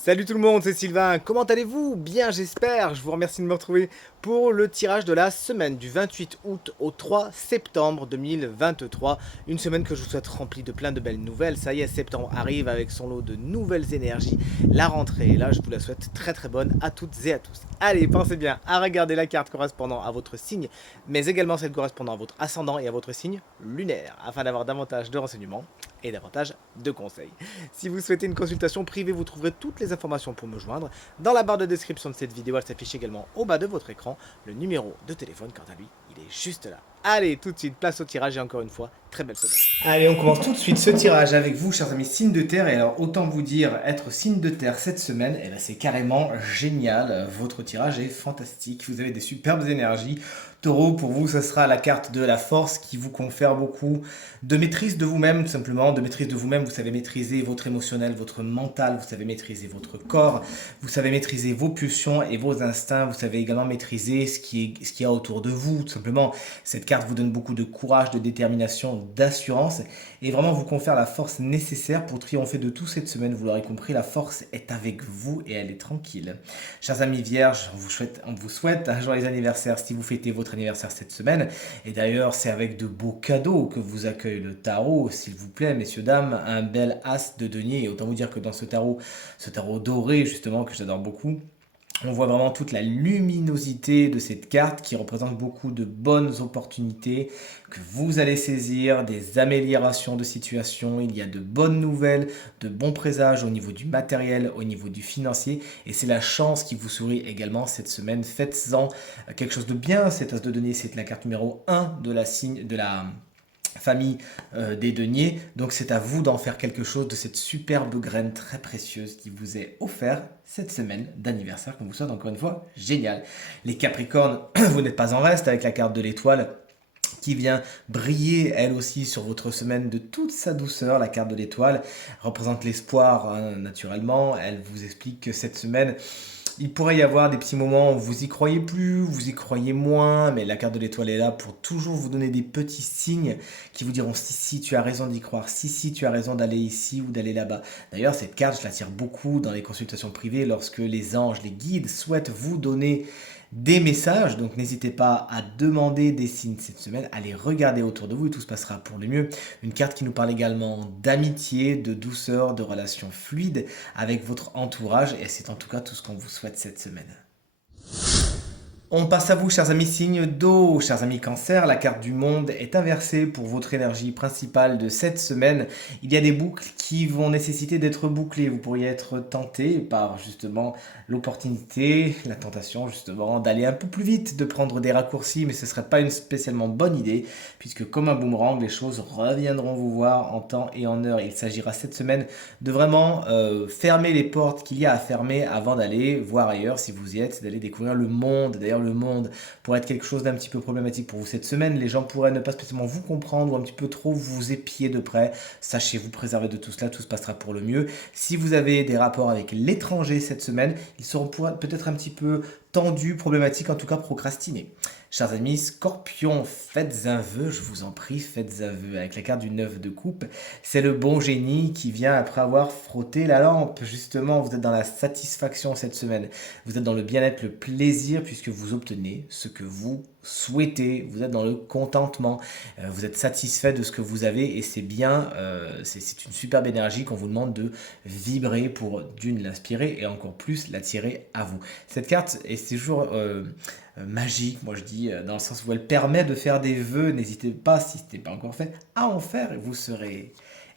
Salut tout le monde, c'est Sylvain, comment allez-vous? Bien j'espère, je vous remercie de me retrouver pour le tirage de la semaine du 28 août au 3 septembre 2023. Une semaine que je vous souhaite remplie de plein de belles nouvelles. Ça y est, septembre arrive avec son lot de nouvelles énergies. La rentrée est là, je vous la souhaite très très bonne à toutes et à tous. Allez, pensez bien à regarder la carte correspondant à votre signe, mais également celle correspondant à votre ascendant et à votre signe lunaire, afin d'avoir davantage de renseignements et davantage de conseils. Si vous souhaitez une consultation privée, vous trouverez toutes les informations pour me joindre. Dans la barre de description de cette vidéo, elle s'affiche également au bas de votre écran. Le numéro de téléphone, quant à lui, il est juste là. Allez, tout de suite, place au tirage et encore une fois, très belle semaine. Allez, on commence tout de suite ce tirage avec vous, chers amis signes de terre. Et alors, autant vous dire, être signe de terre cette semaine, eh ben, c'est carrément génial. Votre tirage est fantastique. Vous avez des superbes énergies. Taureau, pour vous, ce sera la carte de la force qui vous confère beaucoup de maîtrise de vous-même, tout simplement, de maîtrise de vous-même. Vous savez maîtriser votre émotionnel, votre mental, vous savez maîtriser votre corps, vous savez maîtriser vos pulsions et vos instincts, vous savez également maîtriser ce qu'il y a autour de vous, tout simplement. Cette carte vous donne beaucoup de courage, de détermination, d'assurance et vraiment vous confère la force nécessaire pour triompher de tout cette semaine. Vous l'aurez compris, la force est avec vous et elle est tranquille. Chers amis vierges, on vous souhaite un joyeux anniversaire si vous fêtez votre anniversaire cette semaine. Et d'ailleurs, c'est avec de beaux cadeaux que vous accueille le tarot, s'il vous plaît, messieurs, dames, un bel as de denier. Et autant vous dire que dans ce tarot doré, justement, que j'adore beaucoup, on voit vraiment toute la luminosité de cette carte qui représente beaucoup de bonnes opportunités que vous allez saisir, des améliorations de situation, il y a de bonnes nouvelles, de bons présages au niveau du matériel, au niveau du financier et c'est la chance qui vous sourit également cette semaine. Faites-en quelque chose de bien, cet as de denier, c'est la carte numéro 1 de la famille des deniers. Donc c'est à vous d'en faire quelque chose de cette superbe graine très précieuse qui vous est offerte cette semaine d'anniversaire qu'on vous souhaite encore une fois génial. Les Capricornes, vous n'êtes pas en reste avec la carte de l'étoile qui vient briller elle aussi sur votre semaine de toute sa douceur. La carte de l'étoile représente l'espoir hein, naturellement. Elle vous explique que cette semaine il pourrait y avoir des petits moments où vous y croyez plus, vous y croyez moins, mais la carte de l'étoile est là pour toujours vous donner des petits signes qui vous diront si tu as raison d'y croire, si tu as raison d'aller ici ou d'aller là-bas. D'ailleurs, cette carte, je la tire beaucoup dans les consultations privées lorsque les anges, les guides souhaitent vous donner des messages, donc n'hésitez pas à demander des signes cette semaine, à les regarder autour de vous et tout se passera pour le mieux. Une carte qui nous parle également d'amitié, de douceur, de relations fluides avec votre entourage et c'est en tout cas tout ce qu'on vous souhaite cette semaine. On passe à vous, chers amis signes d'eau, chers amis cancer, la carte du monde est inversée pour votre énergie principale de cette semaine. Il y a des boucles qui vont nécessiter d'être bouclées. Vous pourriez être tenté par justement l'opportunité, la tentation justement d'aller un peu plus vite, de prendre des raccourcis, mais ce ne serait pas une spécialement bonne idée, puisque comme un boomerang, les choses reviendront vous voir en temps et en heure. Il s'agira cette semaine de vraiment fermer les portes qu'il y a à fermer avant d'aller voir ailleurs, si vous y êtes, d'aller découvrir le monde. D'ailleurs, le monde pourrait être quelque chose d'un petit peu problématique pour vous cette semaine. Les gens pourraient ne pas spécialement vous comprendre ou un petit peu trop vous épier de près. Sachez vous préserver de tout cela, tout se passera pour le mieux. Si vous avez des rapports avec l'étranger cette semaine, ils seront peut-être un petit peu tendus, problématiques, en tout cas procrastinés. Chers amis, Scorpion, faites un vœu, je vous en prie, faites un vœu. Avec la carte du 9 de coupe, c'est le bon génie qui vient après avoir frotté la lampe. Justement, vous êtes dans la satisfaction cette semaine. Vous êtes dans le bien-être, le plaisir, puisque vous obtenez ce que vous souhaitez. Vous êtes dans le contentement. Vous êtes satisfait de ce que vous avez et c'est bien, c'est une superbe énergie qu'on vous demande de vibrer pour d'une l'inspirer et encore plus l'attirer à vous. Cette carte est toujours magique, moi je dis, dans le sens où elle permet de faire des vœux. N'hésitez pas, si ce n'est pas encore fait, à en faire et vous serez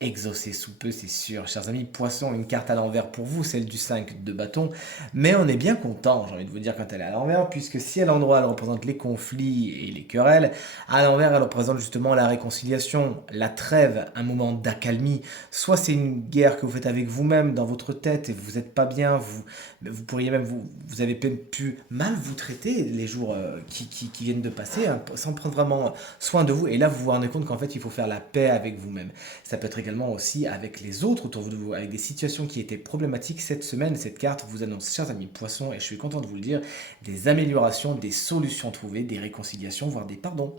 exaucé sous peu, c'est sûr. Chers amis, poisson, une carte à l'envers pour vous, celle du 5 de bâton. Mais on est bien content, j'ai envie de vous dire, quand elle est à l'envers, puisque si à l'endroit elle représente les conflits et les querelles, à l'envers elle représente justement la réconciliation, la trêve, un moment d'accalmie. Soit c'est une guerre que vous faites avec vous-même dans votre tête et vous n'êtes pas bien, vous pourriez même, vous avez pu mal vous traiter les jours qui viennent de passer, hein, sans prendre vraiment soin de vous. Et là, vous vous rendez compte qu'en fait, il faut faire la paix avec vous-même. Ça peut être également aussi avec les autres autour de vous, avec des situations qui étaient problématiques cette semaine. Cette carte vous annonce, chers amis poissons, et je suis content de vous le dire, des améliorations, des solutions trouvées, des réconciliations, voire des pardons.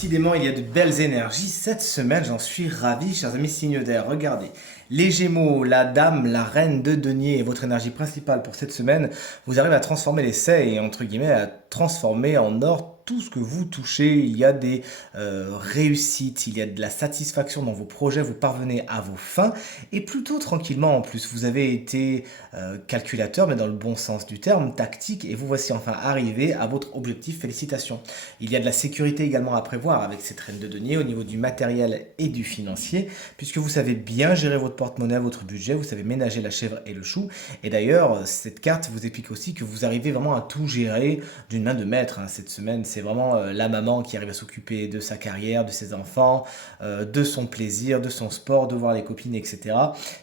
Décidément, il y a de belles énergies cette semaine, j'en suis ravi, chers amis signes d'air. Regardez, Les Gémeaux, la dame, la reine de denier est votre énergie principale pour cette semaine. Vous arrivez à transformer l'essai et entre guillemets à transformer en or tout ce que vous touchez. Il y a des réussites, il y a de la satisfaction dans vos projets, vous parvenez à vos fins et plutôt tranquillement en plus. Vous avez été calculateur, mais dans le bon sens du terme, tactique, et vous voici enfin arrivé à votre objectif. Félicitations. Il y a de la sécurité également à prévoir avec cette reine de denier au niveau du matériel et du financier, puisque vous savez bien gérer votre porte-monnaie, votre budget, vous savez ménager la chèvre et le chou. Et d'ailleurs, cette carte vous explique aussi que vous arrivez vraiment à tout gérer d'une main de maître, hein. Cette semaine, c'est vraiment la maman qui arrive à s'occuper de sa carrière, de ses enfants, de son plaisir, de son sport, de voir les copines, etc.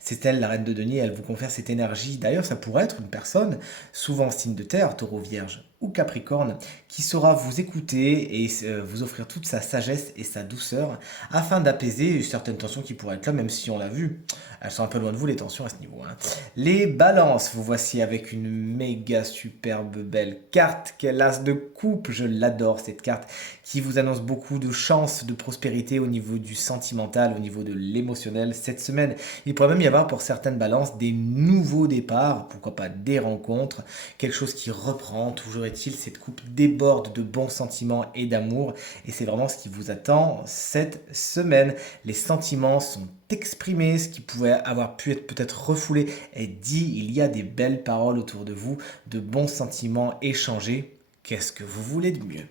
C'est elle, la reine de denier, elle vous confère cette énergie. D'ailleurs, ça pourrait être une personne, souvent signe de terre, taureau, vierge ou capricorne, qui saura vous écouter et vous offrir toute sa sagesse et sa douceur afin d'apaiser certaines tensions qui pourraient être là, même si on l'a vu, elles sont un peu loin de vous les tensions à ce niveau, hein. Les balances, vous voici avec une méga superbe belle carte, qu'est l'as de coupe, je l'adore cette carte, qui vous annonce beaucoup de chance, de prospérité au niveau du sentimental, au niveau de l'émotionnel cette semaine. Il pourrait même y avoir pour certaines balances des nouveaux départs, pourquoi pas des rencontres, quelque chose qui reprend, toujours est-il, cette coupe déborde de bons sentiments et d'amour, et c'est vraiment ce qui vous attend cette semaine. Les sentiments sont exprimés, ce qui pouvait avoir pu être peut-être refoulé est dit, il y a des belles paroles autour de vous, de bons sentiments échangés. Qu'est-ce que vous voulez de mieux?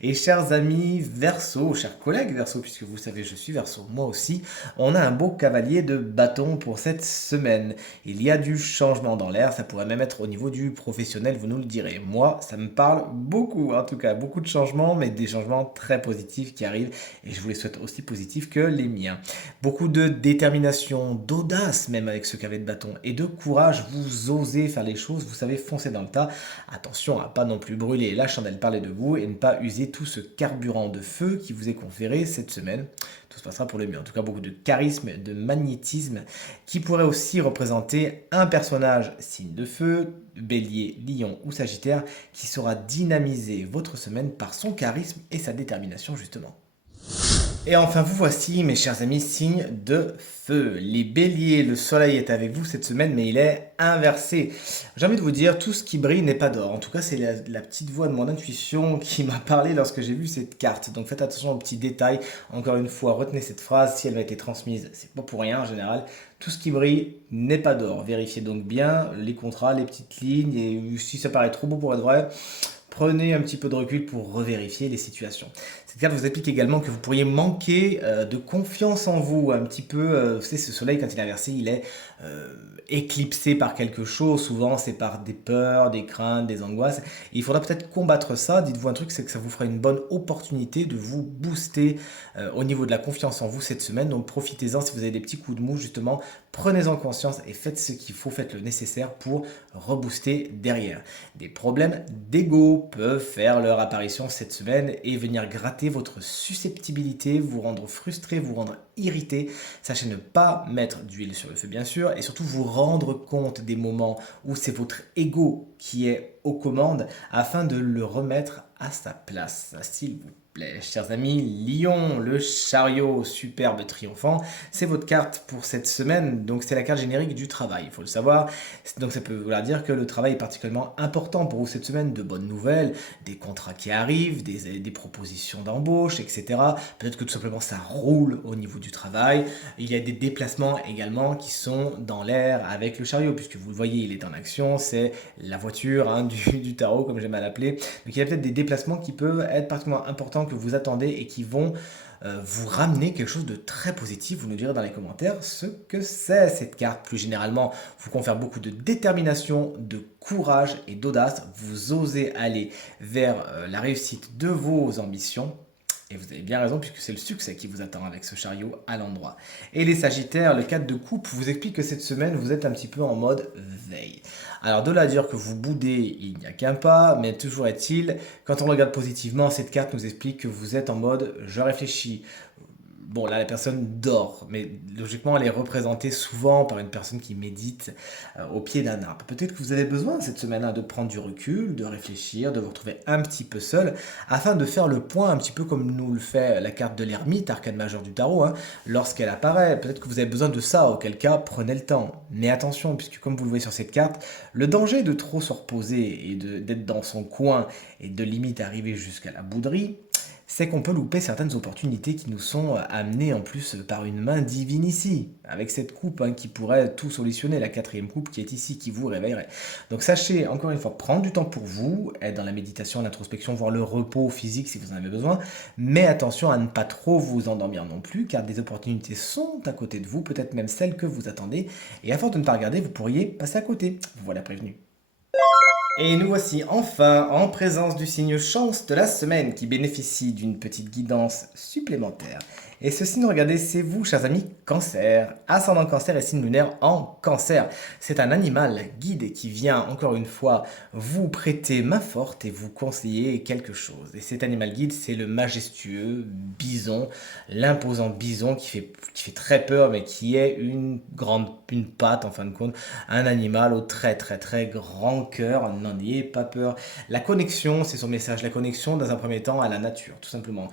Et chers amis Verseau, chers collègues Verseau, puisque vous savez je suis Verseau, moi aussi, on a un beau cavalier de bâton pour cette semaine. Il y a du changement dans l'air, ça pourrait même être au niveau du professionnel, vous nous le direz. Moi, ça me parle beaucoup, en tout cas, beaucoup de changements, mais des changements très positifs qui arrivent, et je vous les souhaite aussi positifs que les miens. Beaucoup de détermination, d'audace même avec ce cavalier de bâton, et de courage, vous osez faire les choses, vous savez foncer dans le tas. Attention à pas non plus brûler la chandelle par les deux bouts et ne pas user tout ce carburant de feu qui vous est conféré cette semaine. Tout se passera pour le mieux. En tout cas, beaucoup de charisme, de magnétisme qui pourrait aussi représenter un personnage signe de feu, bélier, lion ou sagittaire qui saura dynamiser votre semaine par son charisme et sa détermination justement. Et enfin, vous voici, mes chers amis, signes de feu. Les béliers, le soleil est avec vous cette semaine, mais il est inversé. J'ai envie de vous dire, tout ce qui brille n'est pas d'or. En tout cas, c'est la petite voix de mon intuition qui m'a parlé lorsque j'ai vu cette carte. Donc faites attention aux petits détails. Encore une fois, retenez cette phrase. Si elle m'a été transmise, c'est pas pour rien en général. Tout ce qui brille n'est pas d'or. Vérifiez donc bien les contrats, les petites lignes. Et si ça paraît trop beau pour être vrai, prenez un petit peu de recul pour revérifier les situations. Cette carte vous explique également que vous pourriez manquer de confiance en vous, un petit peu, vous savez, ce soleil quand il est inversé, il est éclipsé par quelque chose, souvent c'est par des peurs, des craintes, des angoisses, et il faudra peut-être combattre ça. Dites-vous un truc, c'est que ça vous fera une bonne opportunité de vous booster au niveau de la confiance en vous cette semaine, donc profitez-en. Si vous avez des petits coups de mou justement, prenez-en conscience et faites ce qu'il faut, faites le nécessaire pour rebooster derrière. Des problèmes d'ego peuvent faire leur apparition cette semaine et venir gratter votre susceptibilité, vous rendre frustré, vous rendre irrité. Sachez ne pas mettre d'huile sur le feu bien sûr et surtout vous rendre compte des moments où c'est votre ego qui est aux commandes afin de le remettre à sa place, s'il vous plaît. Chers amis, Lion, le chariot superbe triomphant, c'est votre carte pour cette semaine, donc c'est la carte générique du travail, il faut le savoir. Donc ça peut vouloir dire que le travail est particulièrement important pour vous cette semaine, de bonnes nouvelles, des contrats qui arrivent, des propositions d'embauche, etc. Peut-être que tout simplement ça roule au niveau du travail. Il y a des déplacements également qui sont dans l'air avec le chariot, puisque vous le voyez, il est en action, c'est la voiture hein, du tarot, comme j'aime à l'appeler. Donc il y a peut-être des déplacements qui peuvent être particulièrement importants que vous attendez et qui vont vous ramener quelque chose de très positif. Vous nous direz dans les commentaires ce que c'est cette carte. Plus généralement, vous confère beaucoup de détermination, de courage et d'audace. Vous osez aller vers la réussite de vos ambitions. Et vous avez bien raison puisque c'est le succès qui vous attend avec ce chariot à l'endroit. Et les Sagittaires, le 4 de coupe vous explique que cette semaine, vous êtes un petit peu en mode veille. Alors de là à dire que vous boudez, il n'y a qu'un pas, mais toujours est-il, quand on regarde positivement, cette carte nous explique que vous êtes en mode je réfléchis. bon là la personne dort, mais logiquement elle est représentée souvent par une personne qui médite au pied d'un arbre. Peut-être que vous avez besoin cette semaine-là de prendre du recul, de réfléchir, de vous retrouver un petit peu seul, afin de faire le point un petit peu comme nous le fait la carte de l'ermite, arcane majeure du tarot, hein, lorsqu'elle apparaît. Peut-être que vous avez besoin de ça, auquel cas prenez le temps. Mais attention, puisque comme vous le voyez sur cette carte, le danger de trop se reposer et d'être dans son coin et de limite arriver jusqu'à la bouderie, c'est qu'on peut louper certaines opportunités qui nous sont amenées en plus par une main divine ici, avec cette coupe hein, qui pourrait tout solutionner, la quatrième coupe qui est ici, qui vous réveillerait. Donc sachez, encore une fois, prendre du temps pour vous, être dans la méditation, l'introspection, voire le repos physique si vous en avez besoin, mais attention à ne pas trop vous endormir non plus, car des opportunités sont à côté de vous, peut-être même celles que vous attendez, et à force de ne pas regarder, vous pourriez passer à côté. Vous voilà prévenu. Et nous voici enfin en présence du signe chance de la semaine qui bénéficie d'une petite guidance supplémentaire. Et ce signe, regardez, c'est vous, chers amis, cancer. Ascendant cancer et signe lunaire en cancer. C'est un animal guide qui vient, encore une fois, vous prêter main forte et vous conseiller quelque chose. Et cet animal guide, c'est le majestueux bison, l'imposant bison qui fait très peur, mais qui est une patte, en fin de compte, un animal au très très très grand cœur, n'en ayez pas peur. La connexion, c'est son message, la connexion dans un premier temps à la nature, tout simplement.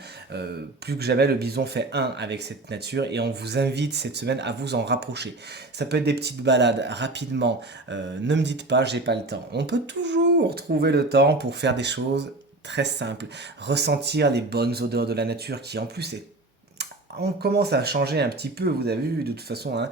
Plus que jamais, le bison fait un avec cette nature et on vous invite cette semaine à vous en rapprocher. Ça peut être des petites balades rapidement, ne me dites pas j'ai pas le temps. On peut toujours trouver le temps pour faire des choses très simples, ressentir les bonnes odeurs de la nature qui en plus est on commence à changer un petit peu, vous avez vu, de toute façon, hein,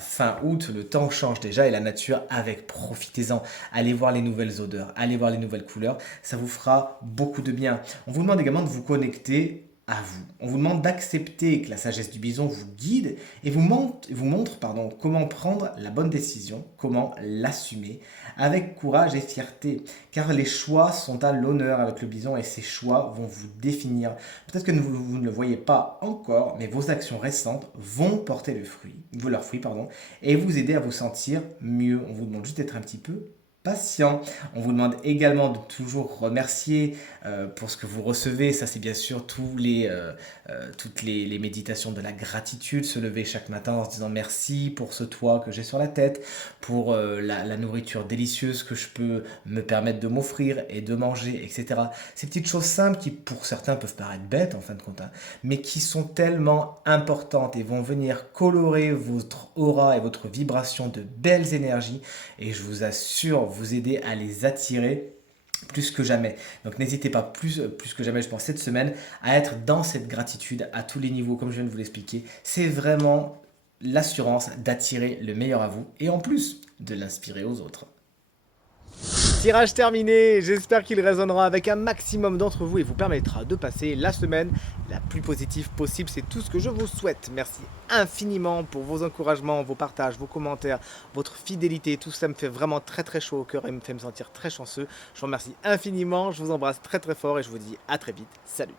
fin août, le temps change déjà et la nature avec, profitez-en, allez voir les nouvelles odeurs, allez voir les nouvelles couleurs, ça vous fera beaucoup de bien. On vous demande également de vous connecter à vous. On vous demande d'accepter que la sagesse du bison vous guide et vous montre comment prendre la bonne décision, comment l'assumer avec courage et fierté. Car les choix sont à l'honneur avec le bison et ces choix vont vous définir. Peut-être que vous ne le voyez pas encore, mais vos actions récentes vont porter leurs fruits, et vous aider à vous sentir mieux. On vous demande juste d'être un petit peu patient. On vous demande également de toujours remercier pour ce que vous recevez. Ça, c'est bien sûr toutes les méditations de la gratitude. Se lever chaque matin en se disant merci pour ce toit que j'ai sur la tête, pour la nourriture délicieuse que je peux me permettre de m'offrir et de manger, etc. Ces petites choses simples qui, pour certains, peuvent paraître bêtes en fin de compte, hein, mais qui sont tellement importantes et vont venir colorer votre aura et votre vibration de belles énergies. Et je vous assure, vous aider à les attirer plus que jamais. Donc n'hésitez pas plus que jamais, je pense, cette semaine, à être dans cette gratitude à tous les niveaux, comme je viens de vous l'expliquer. C'est vraiment l'assurance d'attirer le meilleur à vous et en plus de l'inspirer aux autres. Tirage terminé, j'espère qu'il résonnera avec un maximum d'entre vous et vous permettra de passer la semaine la plus positive possible. C'est tout ce que je vous souhaite. Merci infiniment pour vos encouragements, vos partages, vos commentaires, votre fidélité. Tout ça me fait vraiment très très chaud au cœur et me fait me sentir très chanceux. Je vous remercie infiniment, je vous embrasse très très fort et je vous dis à très vite. Salut!